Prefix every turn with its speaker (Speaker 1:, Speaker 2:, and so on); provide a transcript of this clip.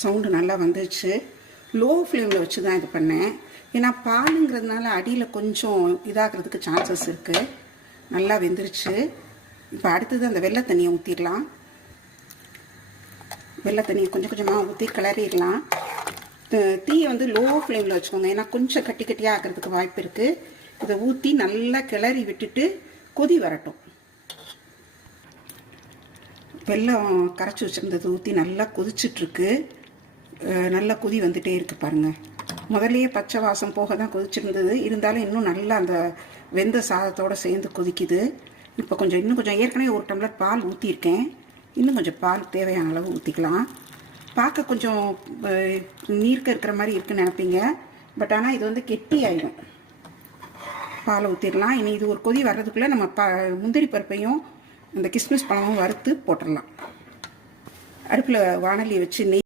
Speaker 1: Sound நல்லா வந்துச்சு low ஃப்ளேமில் வச்சு தான் இது பண்ணேன். ஏன்னா பாலுங்கிறதுனால அடியில் கொஞ்சம் இதாகிறதுக்கு சான்சஸ் இருக்குது நல்லா வெந்துருச்சு. இப்போ அடுத்தது அந்த வெள்ளை தண்ணியை ஊற்றிடலாம் வெள்ளை தண்ணியை கொஞ்சம் கொஞ்சமாக ஊற்றி கிளறிடலாம். தீயை வந்து லோ ஃப்ளேமில் வச்சுக்கோங்க. ஏன்னா கொஞ்சம் கட்டி கட்டியாக ஆகிறதுக்கு வாய்ப்பு இருக்குது இதை ஊற்றி நல்லா கிளறி விட்டுட்டு கொதி வரட்டும். வெல்லம் கரைச்சி வச்சுருந்தது ஊற்றி நல்லா கொதிச்சிட்ருக்கு நல்லா கொதி வந்துட்டே இருக்கு பாருங்க. முதல்லையே பச்சை வாசம் போக தான் கொதிச்சிருந்தது. இருந்தாலும் இன்னும் நல்லா அந்த வெந்த சாதத்தோடு சேர்ந்து கொதிக்குது. இப்போ கொஞ்சம் இன்னும் கொஞ்சம் ஏற்கனவே ஒரு டம்ளர் பால் ஊற்றிருக்கேன் இன்னும் கொஞ்சம் பால் தேவையான அளவு ஊற்றிக்கலாம் பார்க்க கொஞ்சம் நீர்க்க இருக்கிற மாதிரி இருக்குன்னு நினைப்பீங்க. பட் ஆனால் இது வந்து கெட்டி ஆயிடும். பாலை ஊற்றிடலாம் இனி இது ஒரு கொதி வர்றதுக்குள்ளே நம்ம ப முந்திரி பருப்பையும் இந்த கிஸ்மிஸ் பழமும் வறுத்து போட்டுடலாம். அடுப்பில் வானலி வச்சு நெய்